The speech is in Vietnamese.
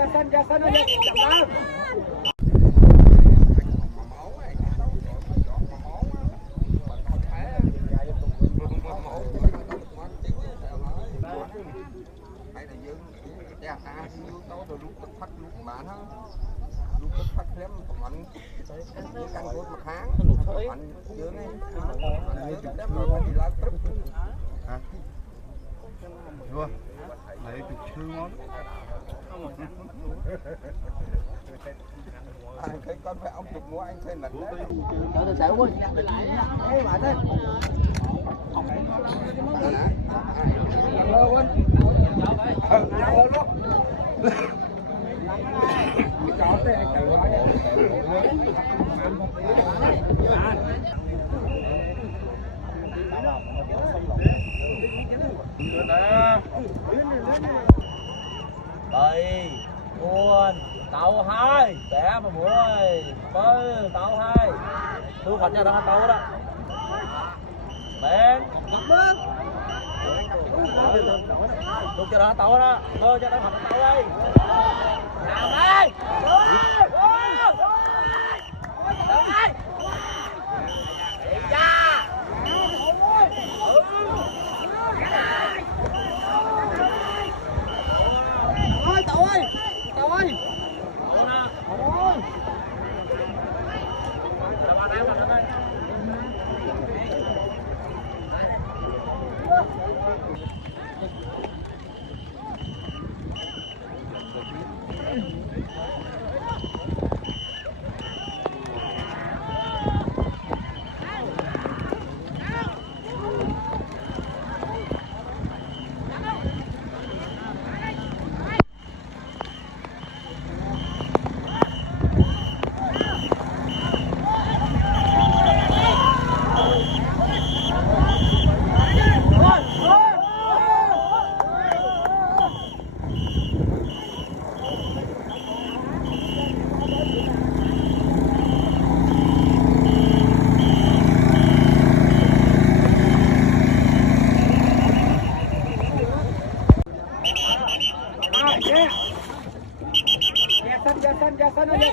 ra sân aja, chậm lắm. Rồi, lấy từ chư món. Anh thấy con phải ông chụp mua anh thấy lật đấy. Cho tôi xéo quên. Ê mà thế. Lơ quên. Lơ luôn. Chó thế anh chạy qua. Đây, buồn, tàu 2, bé mà muối, tàu 2, thu hoạch nha đang tàu đó, bên, thu cho đang tàu đó, cho đang hoạch tàu đây, làm đây, tàu ơi, tàu ơi, ra sân aja,